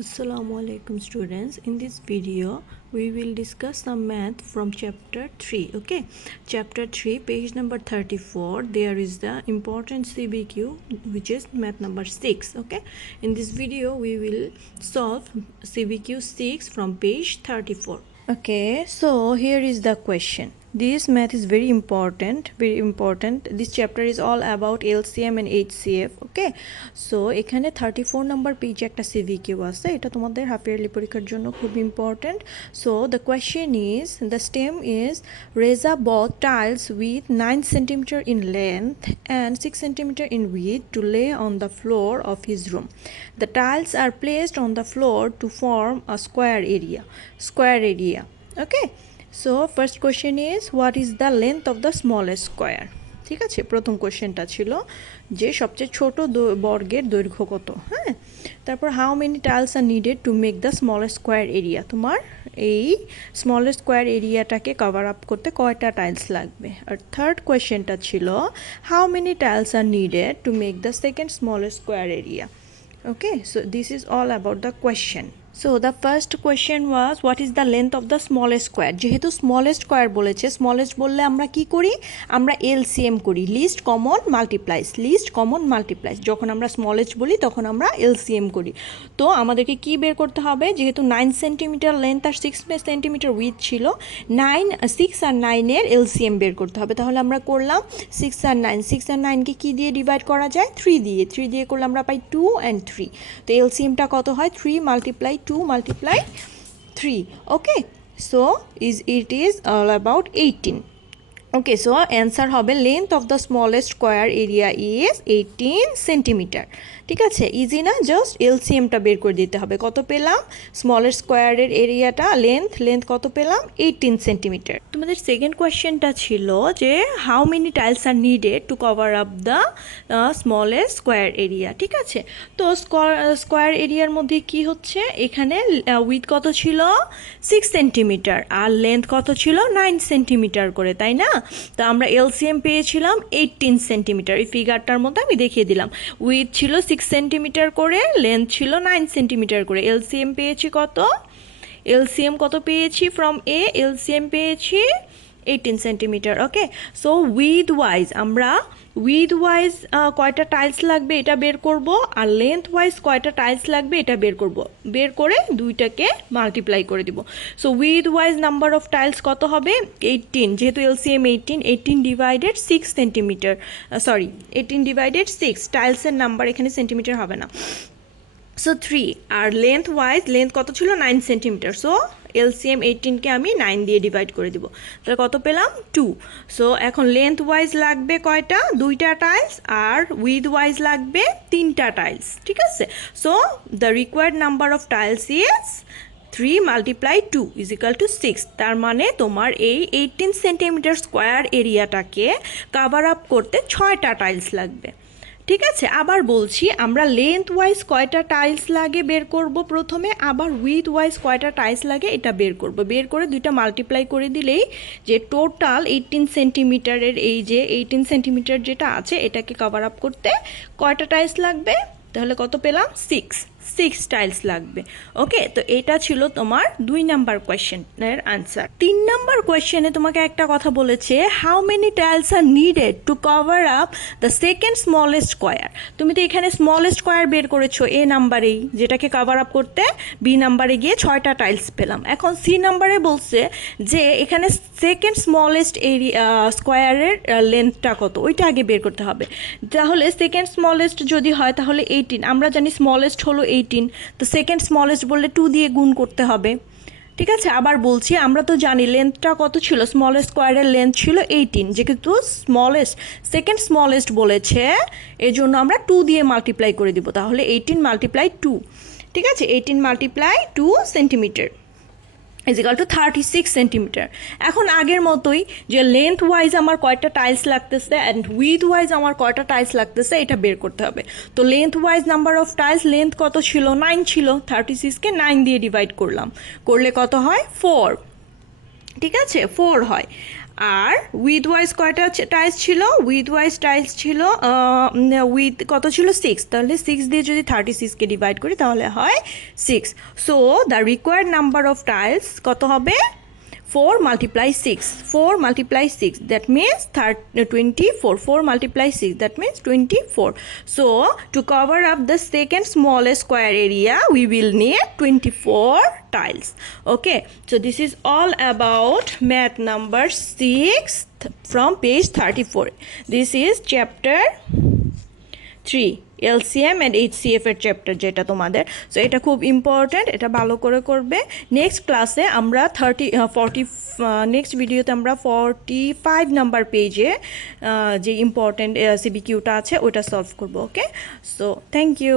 Assalamu alaikum students. In this video we will discuss some math from chapter 3. Okay, chapter 3 page number 34. There is the important CBQ which is math number 6. Okay, in this video we will solve CBQ 6 from page 34. Okay, so here is the question. This math is very important. This chapter is all about LCM and HCF. Okay, so এখানে 34 number page একটা CVQ আছে, এটা তোমাদের half yearly পরীক্ষার জন্য খুব important. So the question is, the stem is Reza bought tiles with 9 cm in length and 6 cm in width to lay on the floor of his room. The tiles are placed on the floor to form a square area. Okay, so first question is, what is the length of the smallest square? ঠিক আছে, প্রথম কোশ্চেনটা ছিল যে সবচেয়ে ছোট বর্গের দৈর্ঘ্য কত. হ্যাঁ, তারপর how many tiles are needed to make the smallest square area. তোমার এই স্মলেস্ট স্কোয়ার এরিয়াটাকে কভার আপ করতে কয়টা টাইলস লাগবে. আর থার্ড কোয়েশ্চেনটা ছিল how many tiles are needed to make the second smallest square area. Okay, so this is all about the question. So the first question was, what is the length of the smallest square? যেহেতু smallest square বলেছে, smallest বললে আমরা কি করি, আমরা LCM করি, list common মাল্টিপ্লাইস. যখন আমরা smallest বলি তখন আমরা LCM করি. তো আমাদেরকে কি বের করতে হবে, যেহেতু 9 সেন্টিমিটার লেন্থ আর 6 সেন্টিমিটার উইথ ছিল, 6 আর 9 এর LCM বের করতে হবে. তাহলে আমরা করলাম 6 আর 9কে কি দিয়ে ডিভাইড করা যায়, 3 দিয়ে করলে আমরা পাই 2 and 3. তো LCMটা কত হয়, 3 multiply 2 multiply 3. Okay, so it is all about 18. Okay, so answer হবে length of the smallest square area is 18 centimeter. ঠিক আছে, ইজি না, জাস্ট এলসিএমটা বের করে দিতে হবে. কত পেলাম, স্মলেস্ট স্কোয়ারের এরিয়াটা লেন্থ কত পেলাম, 18 সেন্টিমিটার. তোমাদের সেকেন্ড কোয়েশ্চেনটা ছিল যে how many tiles are needed to cover up the smallest square area. ঠিক আছে, তো স্কোয়ার এরিয়ার মধ্যে কি হচ্ছে, এখানে উইথ কত ছিল 6 সেন্টিমিটার আর লেন্থ কত ছিল 9 সেন্টিমিটার করে, তাই না. তো আমরা এলসিএম পেয়েছিলাম 18 সেন্টিমিটার. এই ফিগারটার মধ্যে আমি দেখিয়ে দিলাম, উইথ ছিল 6 সেন্টিমিটার করে, লেন্থ ছিল 9 সেন্টিমিটার করে. এলসিএম পেয়েছি কত পেয়েছি ফ্রম এলসিএম পেয়েছি 18 সেন্টিমিটার. ওকে, সো আমরা উইথ ওয়াইজ কয়টা টাইলস লাগবে এটা বের করব, আর লেন্থ ওয়াইজ কয়টা টাইলস লাগবে এটা বের করে দুইটাকে মাল্টিপ্লাই করে দিব. So with wise number of tiles কত হবে, 18, যেহেতু এলসিএম 18 ডিভাইডেড 6 সেন্টিমিটার, 18 ডিভাইডেড 6, টাইলসের নাম্বার এখানে সেন্টিমিটার হবে না. সো 3, আর লেন্থ কত ছিল 9 সেন্টিমিটার. সো এলসিএম 18কে আমি 9 দিয়ে ডিভাইড করে দিব, তাহলে কত পেলাম 2. সো এখন লেন্থ ওয়াইজ লাগবে কয়টা, 2টা টাইলস, আর উইথ ওয়াইজ লাগবে 3টা টাইলস. ঠিক আছে, so the required number of tiles is 3 multiply 2 is equal to 6. তার মানে তোমার এই 18 সেন্টিমিটার স্কোয়ার এরিয়াটাকে কাভার আপ করতে 6টা টাইলস লাগবে. ঠিক আছে, আবার বলছি, আমরা লেন্থ ওয়াইজ কয়টা টাইলস লাগে বের করব প্রথমে, আবার উইথ ওয়াইজ কয়টা টাইলস লাগে এটা বের করে দুইটা মাল্টিপ্লাই করে দিলেই যে টোটাল 18 সেন্টিমিটারের এই যে 18 সেন্টিমিটার যেটা আছে এটাকে কভার আপ করতে কয়টা টাইলস লাগবে, তাহলে কত পেলাম 6 টাইলস লাগবে. ওকে, তো এটা ছিল তোমার 2 নাম্বার কোয়েশ্চেনের আনসার. 3 নাম্বার কোয়েশ্চেনে তোমাকে একটা কথা বলেছে, how many tiles are needed to cover up the second smallest square. তুমি তো এখানে স্মলেস্ট স্কোয়ার বের করেছো এ নাম্বারেই, যেটাকে কভার আপ করতে বি নাম্বারে গিয়ে 6টা টাইলস পেলাম. এখন সি নাম্বারে বলছে যে এখানে সেকেন্ড স্মলেস্ট এরিয়া স্কোয়ারের লেন্থটা কত, ওইটা আগে বের করতে হবে. তাহলে সেকেন্ড স্মলেস্ট যদি হয় তাহলে 18, আমরা জানি স্মলেস্ট হলো 18, তো সেকেন্ড স্মলেস্ট বললে 2 দিয়ে গুণ করতে হবে. ঠিক আছে, আবার বলছি, আমরা তো জানি লেন্থটা কত ছিল, স্মলেস্ট স্কোয়ারের লেন্থ ছিল 18, যেহেতু সেকেন্ড স্মলেস্ট বলেছে এজন্য আমরা 2 দিয়ে মাল্টিপ্লাই করে দিব, তাহলে 18 মাল্টিপ্লাই 2. ঠিক আছে, 18 multiply 2 centimetre is equal to 36 centimetre. এখন আগের মতোই যে লেন্থ ওয়াইজ আমার কয়টা টাইলস লাগতেছে অ্যান্ড উইথ ওয়াইজ আমার কয়টা টাইলস লাগতেছে এটা বের করতে হবে. তো length wise number of tiles, length কত ছিল 9 ছিল, 36কে 9 দিয়ে ডিভাইড করলে কত হয় 4. ঠিক আছে, 4 হয়. আর উইথ ওয়াইজ কয়টা টাইলস ছিল? উইথ ওয়াইজ টাইলস ছিল উইথ কত ছিল 6, তাহলে 6 দিয়ে যদি 36কে ডিভাইড করি তাহলে হয় 6। So the required number of tiles কত হবে? 4 multiply 6, 4 multiply 6, that means 24. 4 multiply 6, that means 24. So to cover up the second smallest square area we will need 24 tiles. Okay, so this is all about math number 6 from page 34. This is chapter 3 LCM and HCF এর chapter, যেটা তোমাদের, so এটা খুব important, এটা ভালো করে করবে। Next ক্লাসে আমরা নেক্সট ভিডিওতে আমরা 45 নাম্বার পেজে যে ইম্পর্ট্যান্ট সিবিকিউটা আছে ওটা সলভ করব। ওকে, সো থ্যাংক ইউ।